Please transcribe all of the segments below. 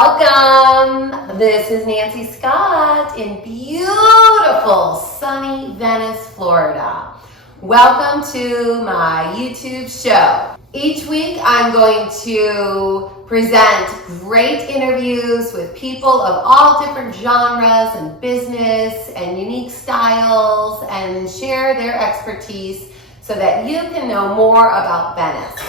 Welcome. This is Nancy Scott in beautiful sunny Venice, Florida. Welcome to my YouTube show. Each week I'm going to present great interviews with people of all different genres and business and unique styles and share their expertise so that you can know more about Venice.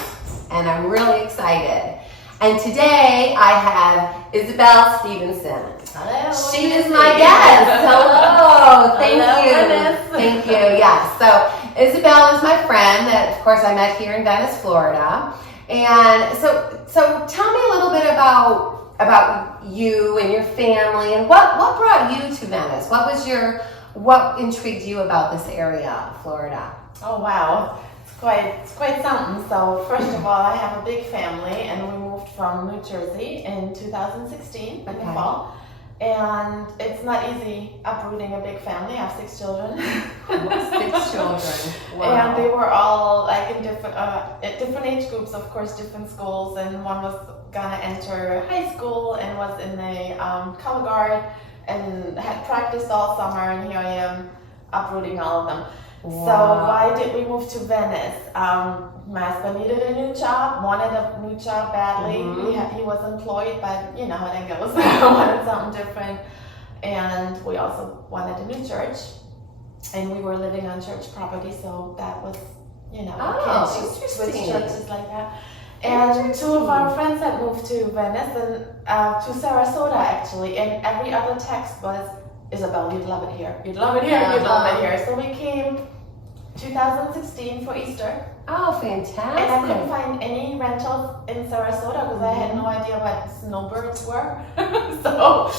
And I'm really excited. And today I have Isabelle Stevenson. Hello. She is my guest. Hello. Thank you. Venice. Thank you. Yes. So Isabelle is my friend that, of course, I met here in Venice, Florida. And so tell me a little bit about you and your family and what brought you to Venice? What intrigued you about this area of Florida? Oh wow. It's quite something. So first of all, I have a big family, and we moved from New Jersey in 2016 in the fall. And it's not easy uprooting a big family. I have 6 children. 6 children. Wow. And they were all like in different age groups, of course, different schools. And one was gonna enter high school and was in the color guard and had practiced all summer. And here I am uprooting all of them. Wow. So why did we move to Venice? My husband needed a new job, wanted a new job badly. Mm-hmm. He was employed, but you know how that goes. Wanted something different. And we also wanted a new church. And we were living on church property, so that was, you know, switch churches like that. And 2 of our friends had moved to Venice and to Sarasota actually, and every other text was, Isabelle, you'd love it here. You'd love it here. You'd love it here. So we came 2016 for Easter. Oh, fantastic. And I couldn't find any rentals in Sarasota because I had no idea what snowbirds were. So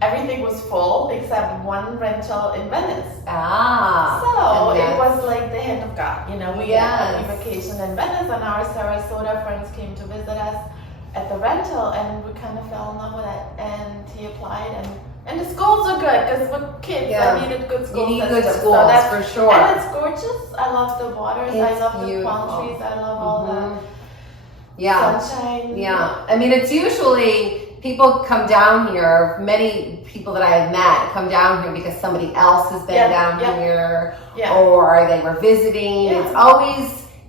everything was full except one rental in Venice. So it was like the hand of God. You know, we vacationed in Venice and our Sarasota friends came to visit us at the rental and we kind of fell in love with it. And he applied and the schools are good because with kids, I needed good schools. You need good schools, so that's, for sure. And it's gorgeous. I love the waters. I love beautiful. the palm trees. I love all the sunshine. Yeah. I mean, it's usually people come down here. Many people that I have met come down here because somebody else has been down here or they were visiting. Yeah.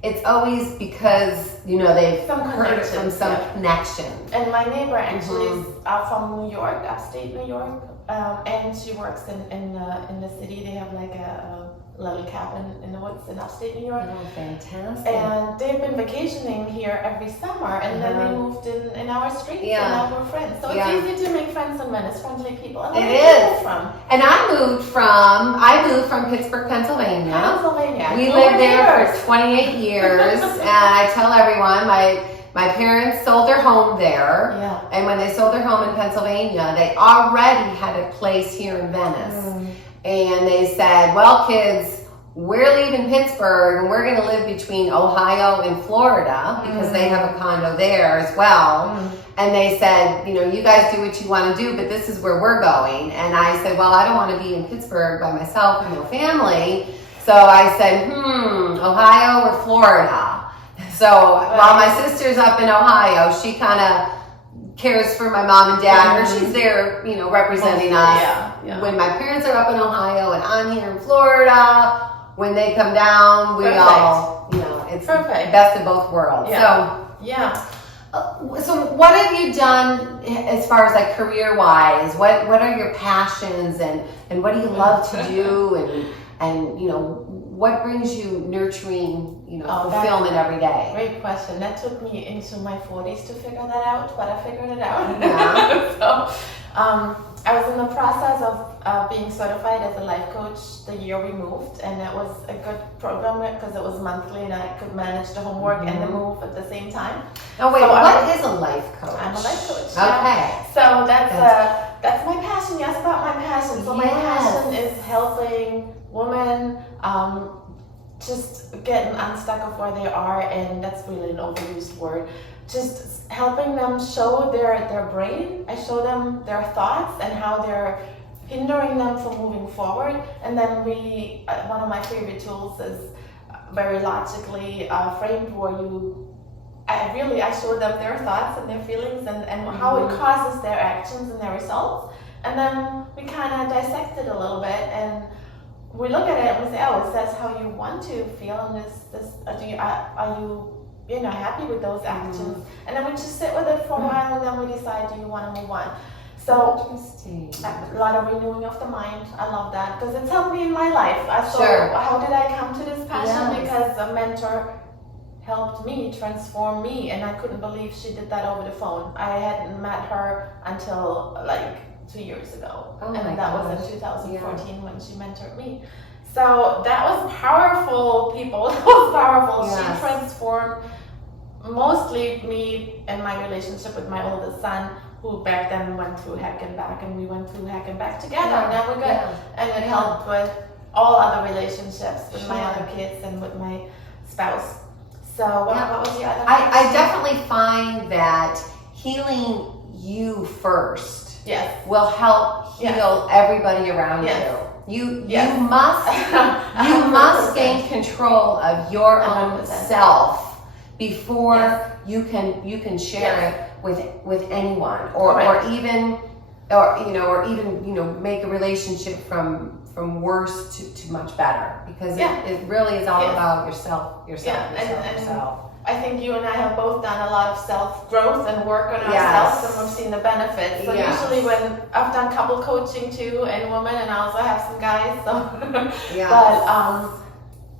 It's always because, you know, they've heard it from some connection. And my neighbor actually is from New York, upstate New York, and she works in the city. They have like a little cabin in the woods in upstate New York. Oh, fantastic. And they've been vacationing here every summer, and then they moved in our streets, and now we're friends. So it's easy to make friends in Venice, friendly people. And it is. And I moved from Pittsburgh, Pennsylvania. We lived there for 28 years, and I tell everyone my parents sold their home there, and when they sold their home in Pennsylvania, they already had a place here in Venice. And they said, well, kids, we're leaving Pittsburgh and we're going to live between Ohio and Florida because they have a condo there as well. And they said, you know, you guys do what you want to do, but this is where we're going. And I said, well, I don't want to be in Pittsburgh by myself and no family. So I said, Ohio or Florida. So while my sister's up in Ohio, she kind of cares for my mom and dad, or she's there, you know, representing us. When my parents are up in Ohio and I'm here in Florida, when they come down, we all, you know, it's best of both worlds. So what have you done as far as like career-wise? What are your passions and what do you love to do and you know, what brings you nurturing, you know, fulfillment every day? Great question. That took me into my 40s to figure that out, but I figured it out. Yeah. I was in the process of being certified as a life coach the year we moved, and it was a good program because it was monthly and I could manage the homework and the move at the same time. Oh wait, what is a life coach? I'm a life coach. Okay. So that's my passion. You asked about my passion. So my passion is helping women just getting unstuck of where they are, and that's really an overused word. Just helping them show their brain. I show them their thoughts and how they're hindering them from moving forward. And then one of my favorite tools is very logically framed where I I show them their thoughts and their feelings and how it causes their actions and their results. And then we kind of dissect it a little bit, and we look at it and we say, oh, is that how you want to feel? And are you happy with those actions? And then we just sit with it for a while, and then we decide, do you want to move on? So a lot of renewing of the mind. I love that because it's helped me in my life. How did I come to this passion? Yes. Because a mentor helped me transform me, and I couldn't believe she did that over the phone. I hadn't met her until like 2 years ago, and that was in 2014 when she mentored me. So that was powerful, people. That was powerful. Yes. She transformed mostly me and my relationship with my oldest son, who back then went through heck and back, and we went through heck and back together. And now we're good. And it helped with all other relationships with my other kids and with my spouse. So what was the other? I definitely find that healing you first will help heal everybody around you. You must gain control of your own self before you can share it with anyone, or even make a relationship from worse to much better, because it really is all about yourself. I think you and I have both done a lot of self-growth and work on ourselves, and we've seen the benefits. So usually when I've done couple coaching too, and women, and I also have some guys, but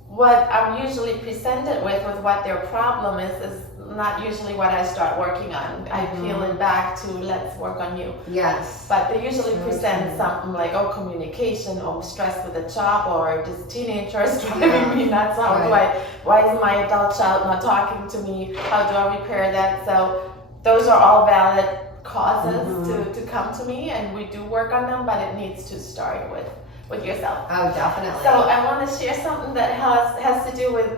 what I'm usually presented with what their problem is not usually what I start working on. I peel it back to let's work on you. Yes. But they usually present something like, communication, or stress with a job, or this teenager is driving me nuts. Why is my adult child not talking to me? How do I repair that? So those are all valid causes to come to me, and we do work on them, but it needs to start with yourself. Oh, definitely. So I want to share something that has to do with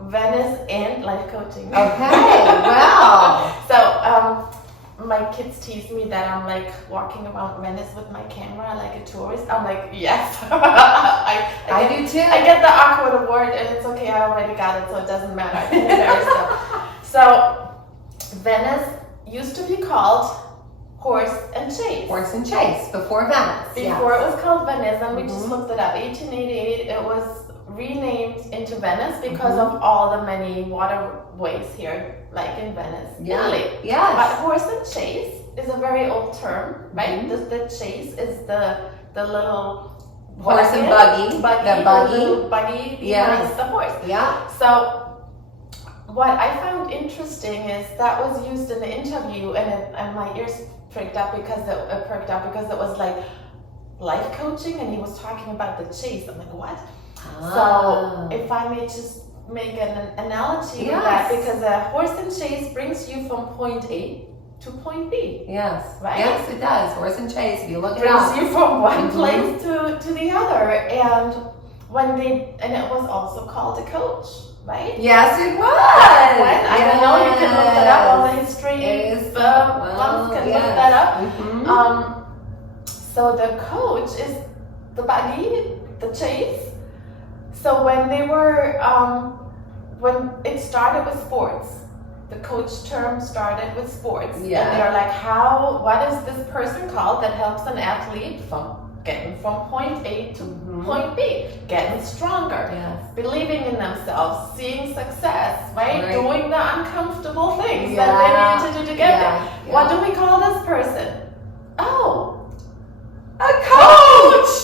Venice and life coaching. Okay, wow. So my kids tease me that I'm like walking around Venice with my camera like a tourist. I'm like, yes. I do too. I get the awkward award, and it's okay, I already got it, so it doesn't matter. I can embarrass them. So Venice used to be called Horse and Chase. Horse and Chase, before Venice. Before it was called Venice, and we just looked it up. 1888, it was renamed into Venice because of all the many waterways here, like in Venice, Italy. Yes. But horse and chase is a very old term, right? The chase is the little horse and buggy, the buggy behind the horse. Yeah. So what I found interesting is that was used in the interview, and my ears perked up because it was like life coaching, and he was talking about the chase. I'm like, what? So if I may just make an analogy with that, because a horse and chase brings you from point A to point B. Yes. Right? Yes, it does. Horse and chase, if you look it up. Brings you from one place to the other. And it was also called a coach, right? Yes, it was. I don't know, you can look that up. All the history ones can look that up. So the coach is the buggy, the chase. So when they were, when it started with sports, the coach term started with sports. Yeah. And they're like, what is this person called that helps an athlete from getting from point A to point B, getting stronger, believing in themselves, seeing success, right? Doing the uncomfortable things that they need to do to get there. What do we call this person? Oh, a coach!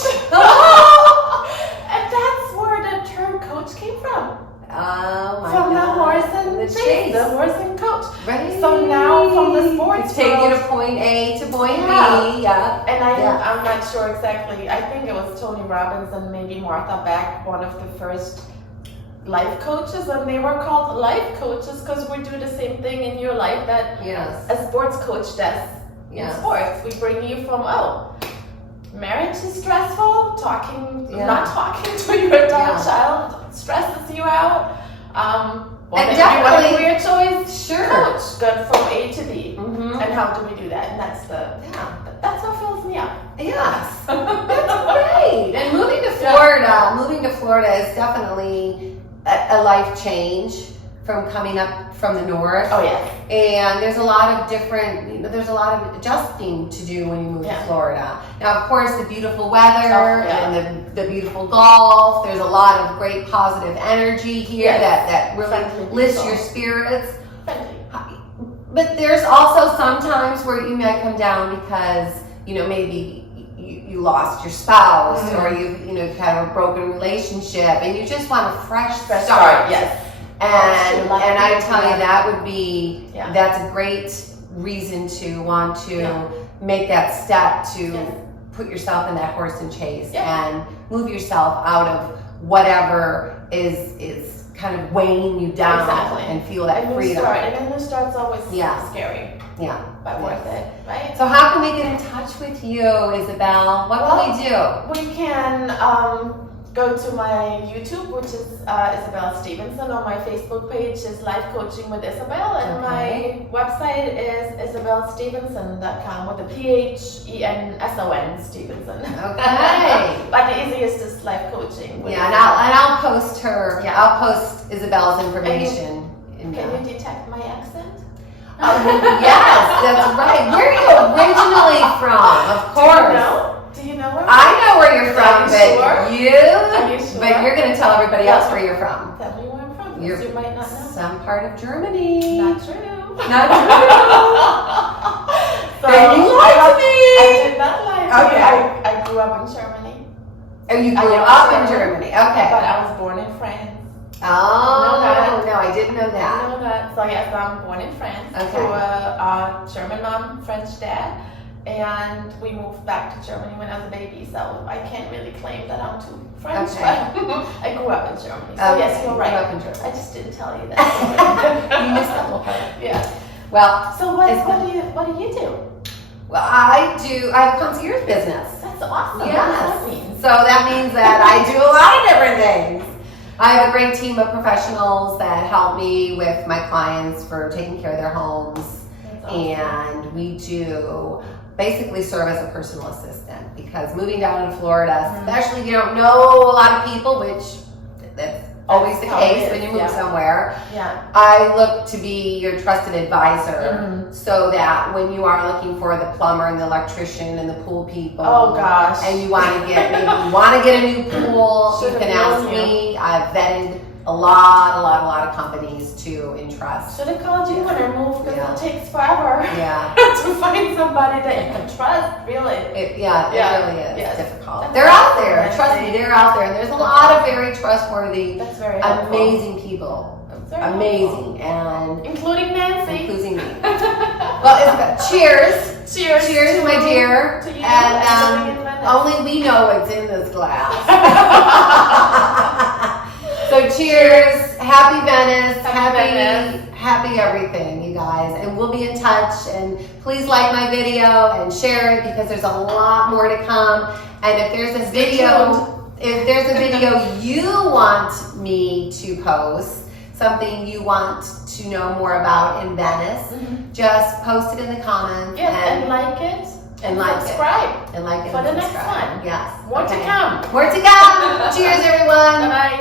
And that's where the term coach came from. Oh my From God. The horse and the chase, the horse and coach. Right. So now from the sports take you to point A to point B. Yeah. And I'm not sure exactly. I think it was Tony Robbins and maybe Martha Beck, one of the first life coaches, and they were called life coaches because we do the same thing in your life that a sports coach does in sports. We bring you from marriage is stressful, not talking to your adult child stresses you out. And definitely, career choice, coach, good from A to B. And how do we do that? And that's what fills me up. Yes, that's great. And moving to Florida is definitely a life change. coming up from the north. Oh yeah. And there's a lot of different, there's a lot of adjusting to do when you move to Florida. Now, of course, the beautiful weather and the beautiful golf. There's a lot of great positive energy here that really lifts your spirits. But there's also sometimes where you might come down because, maybe you lost your spouse or you've had a broken relationship and you just want a fresh start. Yes. And I tell you, that would be, that's a great reason to want to make that step to put yourself in that horse and chase and move yourself out of whatever is kind of weighing you down and feel that freedom. And a new start's always scary. Yeah. But worth it, right? So how can we get in touch with you, Isabel? What can we do? We can go to my YouTube, which is Isabelle Stevenson, or my Facebook page is Life Coaching with Isabelle, and my website is isabellestevenson.com with a PHENSON Stevenson. Okay. But the easiest is Life Coaching. And I'll post her. Yeah. I'll post Isabel's information. Can you detect my accent? Yes, that's right. Where are you originally from? Of course. Do you know where? I know where you're from, but Are you sure? But you're going to tell everybody else where you're from. Tell me where I'm from. Because you might not know. Some part of Germany. Not true. Not true. So you lied to me. I did not lie to you. I grew up in Germany. Oh, you grew up in Germany. Okay. But I was born in France. Oh, no, I didn't know that. I know that. So yes, I'm born in France to a German mom, French dad, and we moved back to Germany when I was a baby. So I can't really claim that I'm too French, but I grew up in Germany. So yes, you're right. Grew up in Germany. I just didn't tell you that. You missed that little part. Yeah. Well, so what do you do? Well, I have concierge business. That's awesome. Yes. What does that mean? So that means that I do a lot of different things. I have a great team of professionals that help me with my clients for taking care of their homes. And we do basically serve as a personal assistant because moving down to Florida, especially if you don't know a lot of people, which that's always the case when you move somewhere. Yeah. I look to be your trusted advisor so that when you are looking for the plumber and the electrician and the pool people, and you want to get a new pool, you can ask me. I've vetted a lot of companies to entrust. Should have called you when I moved because it takes forever to find somebody that you can trust, really. It really is difficult. They're out there. Trust me, they're out there. And there's a lot of very trustworthy, amazing people. Amazing. And including Nancy. Including me. Well, Isabel, cheers. Cheers, my dear. To you and only we know what's in this glass. So cheers, happy Venice, happy everything, you guys. And we'll be in touch, and please like my video and share it because there's a lot more to come. And if there's a video you want me to post, something you want to know more about in Venice, just post it in the comments. And like it. And subscribe. And like it for the next one. Yes. More to come. More to come. Cheers, everyone. Bye.